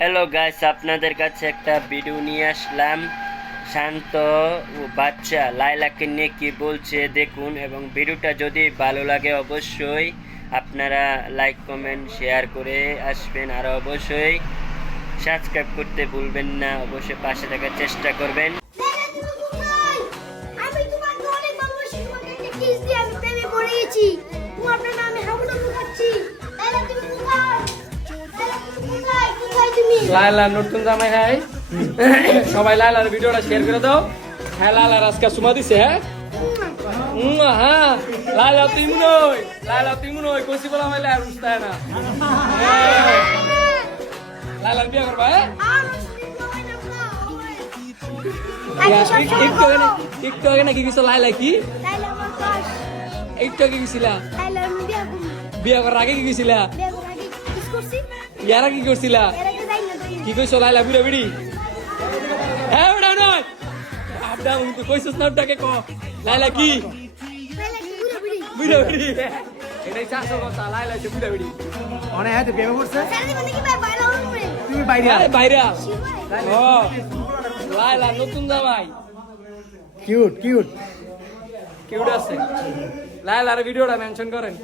Hello guys আপনাদের কাছে একটা ভিডিও নিয়ে আসলাম। শান্ত বাচ্চা লাইলাকে নিয়ে কি বলছে দেখুন, এবং ভিডিওটা যদি ভালো লাগে অবশ্যই আপনারা লাইক কমেন্ট শেয়ার করে আসবেন। আর অবশ্যই সাবস্ক্রাইব করতে ভুলবেন না, অবশ্যই পাশে থাকার চেষ্টা করবেন। তুমি লাইলা নতুন জামাই হ্যাঁ সবাই লাইলার ভিডিওটা শেয়ার করে দাও। হ্যাঁ লাইলার আজকে সুমা দিছে হ্যাঁ? হ্যাঁ? মনে হয়? লাইলা তুই মনে হয় কষি বলা মাইলে আর বুঝতে না। হ্যাঁ। লাইলার বিয়ে করবা হ্যাঁ? একটু আগে নাকি কিছু লাইলা কি? একটু আগে গেছিলা? বিয়া করার আগে কি গেছিলা? ইয়ারা কি করছিলা? কি কইছো লাইলা বুড়া বিড়ি হ্যাঁ ওটা নয়। আড্ডা তুই কইছস না ওটাকে ক? লাইলা কি? বিড়ি বুড়া। বিড়ি এটাই চারশো কথা লাইলা হচ্ছে বুড়া বিড়ি। অনেক হাতে প্রেমে পড়ছে? স্যার দিবেন নাকি ভাই বাইরে হল করে তুমি বাইরে আরে বাইরা ও লাইলা নতুন জামাই। Cute cute. কিউট আছে। লাইলার ভিডিওটা মেনশন করেন।